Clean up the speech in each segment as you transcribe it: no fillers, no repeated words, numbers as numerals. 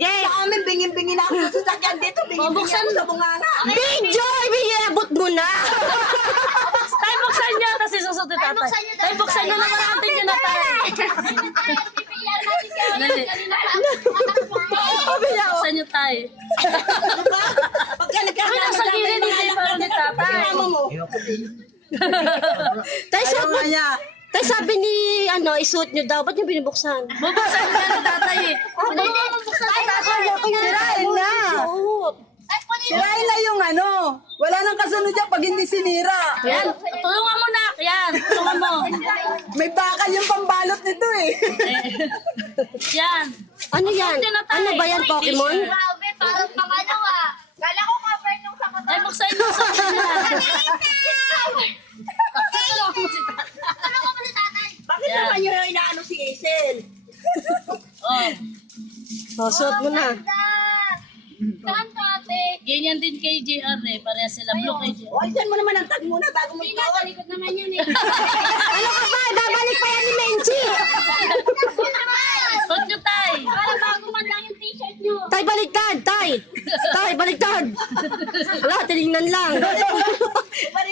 Yeah. Sa amin, bingin-bingin ako sa sasakyan dito. Bingin-bingin ako sa bunganga. Video! Ibinabot mo na! Tayo buksan niyo, tapos isusunod ni tatay. Tayo buksan niyo naman natin yun na tayo. Dali. Buksan niyo tayo. Diba? Pagka Kami nagkakasama nasa gilid, hindi parang ni tatay. Tama mo. Tay, Ayaw nga niya. tay sabi ni, isuot nyo daw. Ba't nyo binubuksan? Bubuksan niyo ni tatay eh. Hindi mo bubuksan ni tatay. Sirain na. Sirain na yung Wala nang kasunod yan pag hindi sinira. Yan, tulungan mo na. Yan, tulungan mo. May bakal yung pambalot nito eh. Yan. Ano yan? Yun na, tay. Ano ba yan, Pokemon? Grabe, parang pang ano ah. Kala ko cover nung sa Tayo buksan niyo sa kanya. Tulungan mo si tatay. Ano ko si tatay? Bakit Yan. naman yung inaano si Hazel? Oh. Suot mo na. Saan to ate? Ganyan din kay JR eh. Pareha sila. Blue kay JR. O, dyan mo naman ang tag muna bago mo Hindi ito. na, talikod naman yun eh. Ano ka ba? Babalik pa yan ni Menchi! Suot niyo tay. Parang bago man lang yung t-shirt nyo. Tay, baliktad! Tay! Tay, baliktad! Wala, tinignan lang.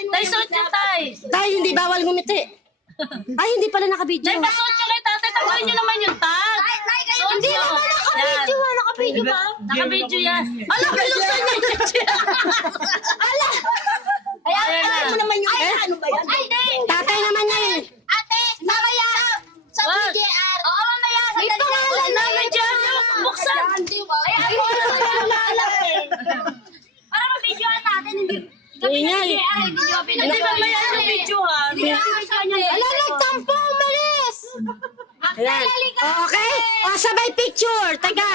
Tay, suot niyo tay. Tay, hindi bawal ngumiti. Ay, hindi pala Tay, nakabidyo. pasuot niyo kay tatay. Tanggalin niyo naman yung tag. Suot Hindi niyo. naman nakabidyo. Yan. Nakabidyo ba? Nakabidyo yan. Alam, binuksan niyo yung Ala! Ayan, Ayan na. mo naman yung ano ba yan? Ay, di! Tatay naman yan. Ate, mamaya! Sa What? BJR. Oo, mamaya. Sa May pangalan na, may JR yung buksan. Ay, ako na nalala eh. Para ma-videoan natin, hindi. Ingay. Hindi ba may ano videohan? Ala, nagtampo, umalis! Ayan. Okay? O, sabay picture. Teka.